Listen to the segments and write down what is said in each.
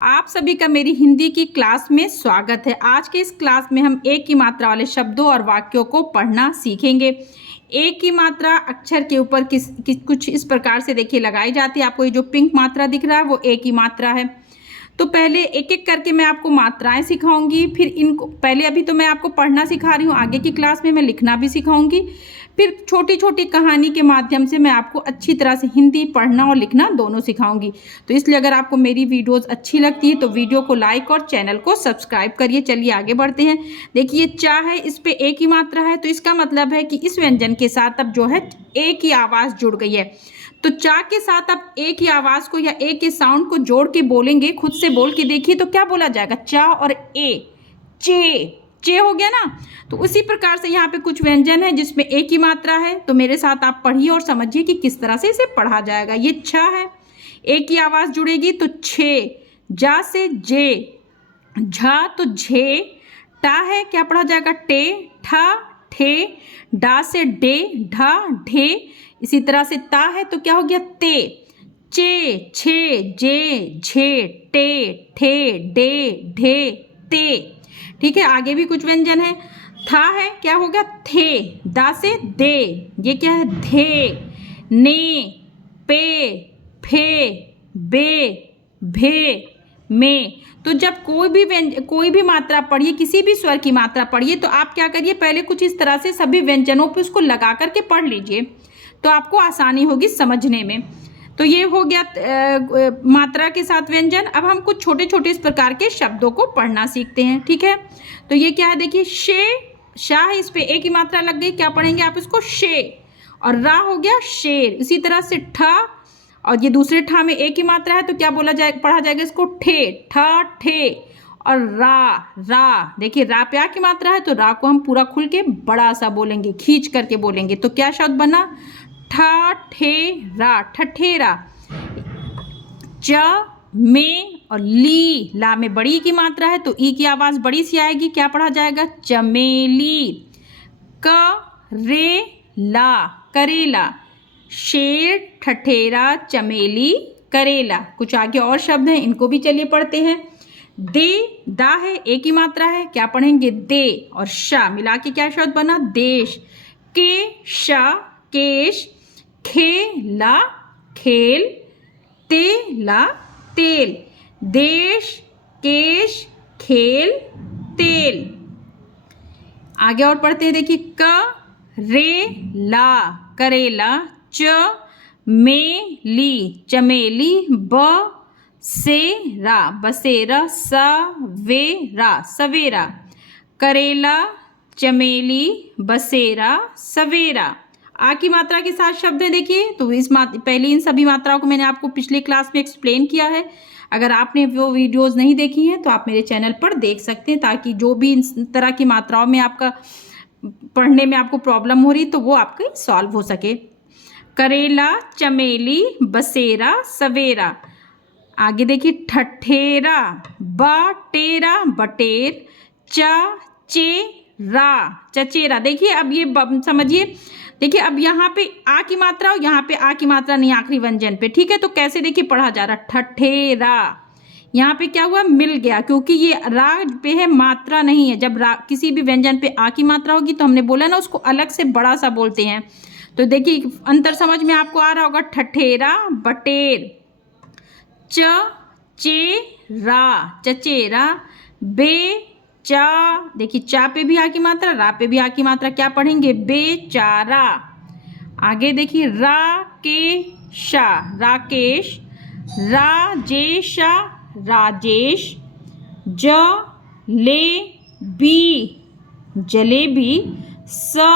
आप सभी का मेरी हिंदी की क्लास में स्वागत है। आज के इस क्लास में हम एक की मात्रा वाले शब्दों और वाक्यों को पढ़ना सीखेंगे। एक की मात्रा अक्षर के ऊपर कुछ इस प्रकार से देखिए लगाई जाती है। आपको ये जो पिंक मात्रा दिख रहा है वो एक की मात्रा है। तो पहले एक एक करके मैं आपको मात्राएं सिखाऊंगी, फिर इनको पहले अभी तो मैं आपको पढ़ना सिखा रही हूँ, आगे की क्लास में मैं लिखना भी सिखाऊंगी। फिर छोटी छोटी कहानी के माध्यम से मैं आपको अच्छी तरह से हिंदी पढ़ना और लिखना दोनों सिखाऊंगी। तो इसलिए अगर आपको मेरी वीडियोस अच्छी लगती है तो वीडियो को लाइक और चैनल को सब्सक्राइब करिए। चलिए आगे बढ़ते हैं। देखिए चा है, इस पे एक ही मात्रा है, तो इसका मतलब है कि इस व्यंजन के साथ अब जो है एक ही आवाज़ जुड़ गई है। तो चा के साथ आप एक ही आवाज़ को या एक के साउंड को जोड़ के बोलेंगे। खुद से बोल के देखिए तो क्या बोला जाएगा, चा और ए, चे, चे हो गया ना। तो उसी प्रकार से यहाँ पे कुछ व्यंजन है जिसमें एक ही मात्रा है। तो मेरे साथ आप पढ़िए और समझिए कि किस तरह से इसे पढ़ा जाएगा। ये छा है, एक ही आवाज़ जुड़ेगी तो छे, जा से जे, झा तो झे, टा है क्या पढ़ा जाएगा, टे, ठा, ठे, डा से डे, ढा, ढे। इसी तरह से ता है तो क्या हो गया, ते, चे, छे, जे, झे, टे, ठे, डे, ढे, ते। ठीक है, आगे भी कुछ व्यंजन है। था है क्या हो गया, थे, दा से दे, ये क्या है, धे, ने, पे, फे, बे, भे, में। तो जब कोई भी मात्रा पढ़िए, किसी भी स्वर की मात्रा पढ़िए, तो आप क्या करिए, पहले कुछ इस तरह से सभी व्यंजनों पे उसको लगा करके पढ़ लीजिए, तो आपको आसानी होगी समझने में। तो ये हो गया मात्रा के साथ व्यंजन। अब हम कुछ छोटे छोटे इस प्रकार के शब्दों को पढ़ना सीखते हैं। ठीक है, तो ये क्या है, देखिए शे, शाह, इस पे एक ही मात्रा लग गई, क्या पढ़ेंगे आप इसको, शे। और रा हो गया शेर। इसी तरह से ठा, और ये दूसरे ठा में एक ही मात्रा है तो क्या बोला जाए, पढ़ा जाएगा इसको ठे, ठा, ठे। और रा, रा, देखिए रा पे आ की मात्रा है तो रा को हम पूरा खुल के बड़ा सा बोलेंगे, खींच करके बोलेंगे। तो क्या शब्द बना, ठा, ठे, रा, ठठेरा। च, में और ली, ला में बड़ी की मात्रा है तो ई की आवाज़ बड़ी सी आएगी, क्या पढ़ा जाएगा, चमेली। क, रे, ला, करेला। शेर, ठठेरा, चमेली, करेला। कुछ आगे और शब्द हैं, इनको भी चलिए पढ़ते हैं। दे, दा है, एक ही मात्रा है, क्या पढ़ेंगे, दे। और शा मिला के क्या शब्द बना, देश। के, शा, केश। खेला, खेल। तेला, तेल। देश, केश, खेल, तेल। आगे और पढ़ते हैं, देखिए क, रे, ला, करेला। च, में, ली, चमेली। ब, से, रा, बसेरा। सा, वे, रा, सवेरा। करेला, चमेली, बसेरा, सवेरा। आ की मात्रा के साथ शब्द है। देखिए तो पहले इन सभी मात्राओं को मैंने आपको पिछले क्लास में एक्सप्लेन किया है। अगर आपने वो वीडियोस नहीं देखी हैं तो आप मेरे चैनल पर देख सकते हैं, ताकि जो भी इन तरह की मात्राओं में आपका पढ़ने में आपको प्रॉब्लम हो रही तो वो आपकी सॉल्व हो सके। करेला, चमेली, बसेरा, सवेरा। आगे देखिए ठठेरा, बटेरा, बटेर। चा, चे, रा, चचेरा। देखिए अब ये समझिए, देखिए अब यहाँ पे आ की मात्रा और यहाँ पे आ की मात्रा नहीं, आखिरी व्यंजन पे। ठीक है, तो कैसे देखिए पढ़ा जा रहा, ठठेरा। यहाँ पे क्या हुआ, मिल गया, क्योंकि ये रा पे है, मात्रा नहीं है। जब रा किसी भी व्यंजन पे आ की मात्रा होगी तो हमने बोला ना उसको अलग से बड़ा सा बोलते हैं। तो देखिए अंतर समझ में आपको आ रहा होगा, ठठेरा, बटेर। च, चे, रा, चचेरा। बे, चा, देखिए चा पे भी आ की मात्रा, रा पे भी आ की मात्रा, क्या पढ़ेंगे, बेचारा। आगे देखिए रा, के, शा, राकेश। राजेशा, राजेश। ज, ले, बी, जलेबी। स,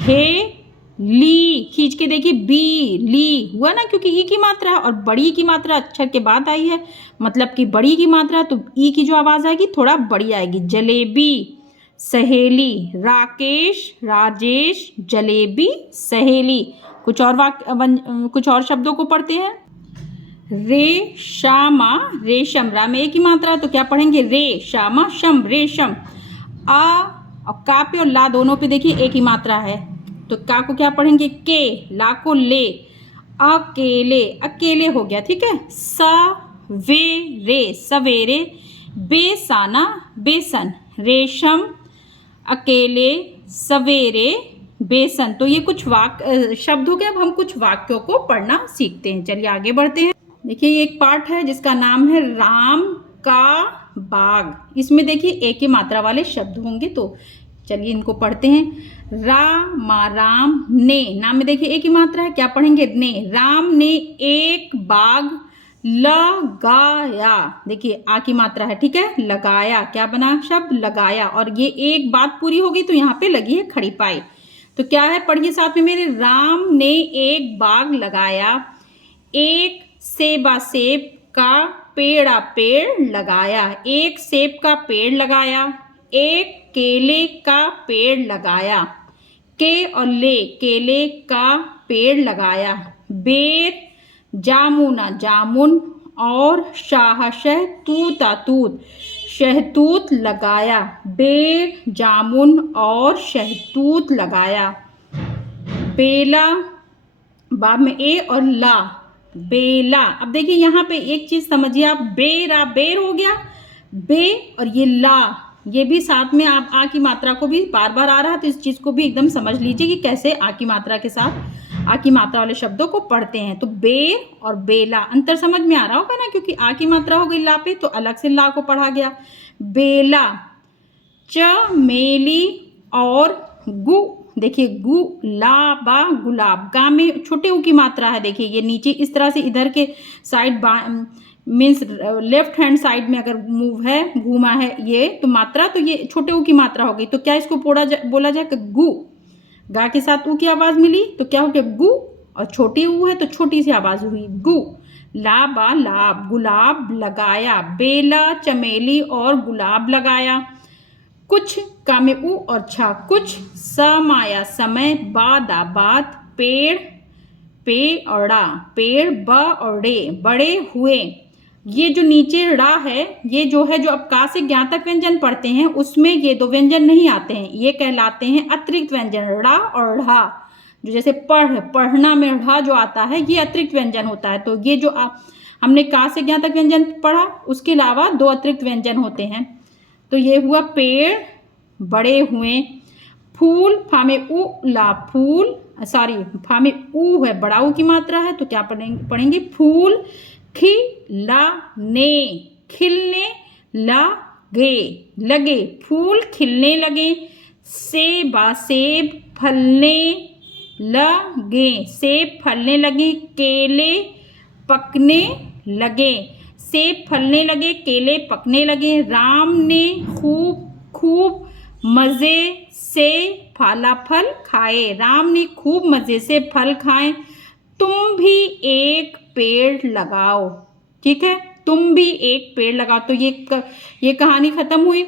हे, ली, खींच के देखिए बी, ली हुआ ना, क्योंकि ई की मात्रा है और बड़ी की मात्रा अक्षर के बाद आई है, मतलब कि बड़ी की मात्रा, तो ई की जो आवाज़ आएगी थोड़ा बड़ी आएगी। जलेबी, सहेली। राकेश, राजेश, जलेबी, सहेली। कुछ और शब्दों को पढ़ते हैं। रे, शामा, रेशम। रा में एक ही मात्रा है तो क्या पढ़ेंगे, रे, शामा, शम, रेशम। आ और का पे और ला दोनों पे देखिए एक ही मात्रा है, तो का को क्या पढ़ेंगे, के। ला को ले, अकेले, अकेले हो गया। ठीक है, सा, वेरे सवेरे, बेसाना बेसन, रेशम अकेले सवेरे बेसन। तो ये कुछ शब्द हो गए। अब हम कुछ वाक्यों को पढ़ना सीखते हैं। चलिए आगे बढ़ते हैं। देखिए ये एक पाठ है जिसका नाम है राम का बाग। इसमें देखिए एक ही मात्रा वाले शब्द होंगे, तो चलिए इनको पढ़ते हैं। राम ने, नाम में देखिए एक ही मात्रा है, क्या पढ़ेंगे? ने। राम ने एक बाग लगाया, देखिए आ की मात्रा है, ठीक है। लगाया, क्या बना शब्द? लगाया। और ये एक बात पूरी हो गई तो यहाँ पे लगी है खड़ी पाई। तो क्या है, पढ़िए साथ में मेरे। राम ने एक बाग लगाया, एक सेबा सेब का पेड़ लगाया, एक सेब का पेड़ लगाया, एक केले का पेड़ लगाया, के और ले केले का पेड़ लगाया, बेर जामुना जामुन और शाह शहतूता तूत शहतूत लगाया, बेर जामुन और शहतूत लगाया, बेला बाब में ए और ला बेला। अब देखिए यहाँ पे एक चीज समझिए आप, बेरा बेर हो गया, बे और ये ला, ये भी साथ में आप आ की मात्रा को भी बार बार आ रहा है, तो इस चीज को भी एकदम समझ लीजिए कि कैसे आ की मात्रा के साथ आ की मात्रा वाले शब्दों को पढ़ते हैं। तो बेर और बेला, अंतर समझ में आ रहा होगा ना, क्योंकि आ की मात्रा हो गई ला पे तो अलग से ला को पढ़ा गया। बेला, चमेली और गु, देखिए गुलाबा गुलाब, गा में छोटे ऊ की मात्रा है। देखिए ये नीचे इस तरह से इधर के side means left hand side में अगर मूव है, घूमा है ये तो मात्रा, तो ये छोटे ऊ की मात्रा हो गई। तो क्या इसको बोला जाए कि गु, गा के साथ ऊ की आवाज मिली तो क्या हो गया गु, और छोटी ऊ है तो छोटी सी आवाज हुई गु। लाबा लाब, गुलाब लगाया, बेला चमेली और गुलाब लगाया, कुछ का में उ और छा, कुछ समाया समय, बादा बात, पेड़ पे और डा, पेड़ ब और डे बड़े हुए। ये जो नीचे ड़ा है, ये जो है जो अब का से ज्ञा तक व्यंजन पढ़ते हैं उसमें ये दो व्यंजन नहीं आते हैं, ये कहलाते हैं अतिरिक्त व्यंजन, ड़ा और ढा। जो जैसे पढ़ना में ढा जो आता है ये अतिरिक्त व्यंजन होता है। तो ये जो हमने का से ज्ञा तक व्यंजन पढ़ा, उसके अलावा दो अतिरिक्त व्यंजन होते हैं। तो ये हुआ पेड़ बड़े हुए, फूल फामे उ ला फूल, सॉरी फामे ऊ है, बड़ा ऊ की मात्रा है तो क्या पढ़ेंगे फूल खिलाने, खिलने लगे, लगे फूल खिलने लगे, सेबा सेब फलने लगे, सेब फलने लगे, केले पकने लगे, सेब फलने लगे, केले पकने लगे। राम ने खूब खूब मज़े से फलाफल खाए, राम ने खूब मज़े से फल खाए। तुम भी एक पेड़ लगाओ, ठीक है, तुम भी एक पेड़ लगाओ। तो ये कहानी ख़त्म हुई।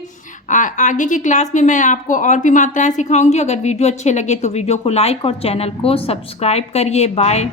आगे की क्लास में मैं आपको और भी मात्राएं सिखाऊंगी। अगर वीडियो अच्छे लगे तो वीडियो को लाइक और चैनल को सब्सक्राइब करिए। बाय।